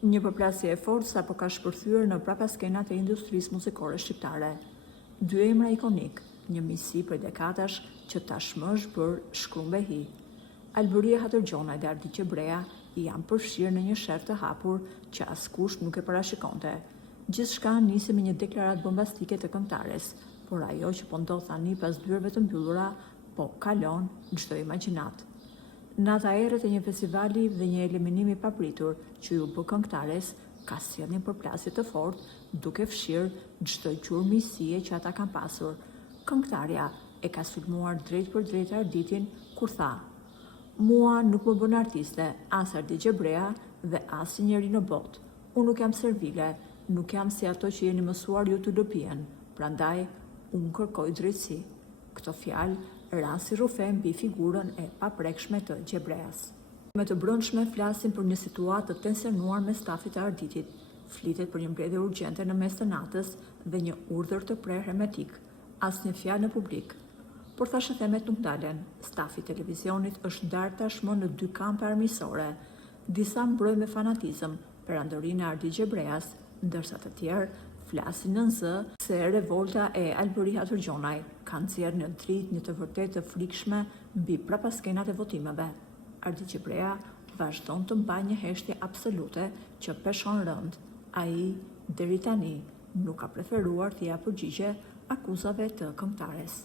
Një përplasje e fortë sapo ka shpërthyer në prapaskenat e industrisë muzikore shqiptare. Dy emra ikonik, një miqësi prej dekadash që tashmë është bërë shkrumbehi. Alburia Hatërgjona dhe Ardiqe Brea janë përfshirë në një sherr të hapur që askush nuk e parashikonte. Gjithçka nisi me një deklaratë bombastike të këngëtares, por ajo që po ndodh tani pas dyerve të mbyllura po kalon çdo imagjinat. Nata errët e një festivali dhe një eliminimi papritur që ju bë këngëtares ka sjellë një përplasje të fortë duke fshirë çdo gjurmë miqësie që ata kanë pasur. Këngëtarja e ka sulmuar drejt për drejt Arditin kur tha: "Mua nuk më bën artiste as Ardiqe Brea dhe as njeri në botë. Unë nuk jam servile, nuk jam si ato që jeni mësuar ju të lëpien, prandaj unë kërkoj drejtësi." Këto fjalë ran si rrufe mbi figurën e paprekshme të Gjebreas. Me të brendshme flasin për një situatë të tensionuar me stafit të Arditit. Flitet për një mbledhje urgjente në mes të natës dhe një urdhër të prerë hermetik. Asnjë fjalë në publik. Por thashëthemet nuk dalen. Stafi i televizionit është ndarë tashmë në dy kampe armiqësore. Disa mbrojnë me fanatizëm perandorinë e Ardiqe Breas, ndërsa të tjerë flasin në zë se revolta e Albëri Hatërgjonaj ka nxjerrë në dritë një të vërtetë të frikshme mbi prapaskenat e votimeve. Ardiqe Brea vazhdon të mbajë një heshtje absolute që peshon rënd. Ai deri tani nuk ka preferuar të ia përgjigje akuzave të këngëtares.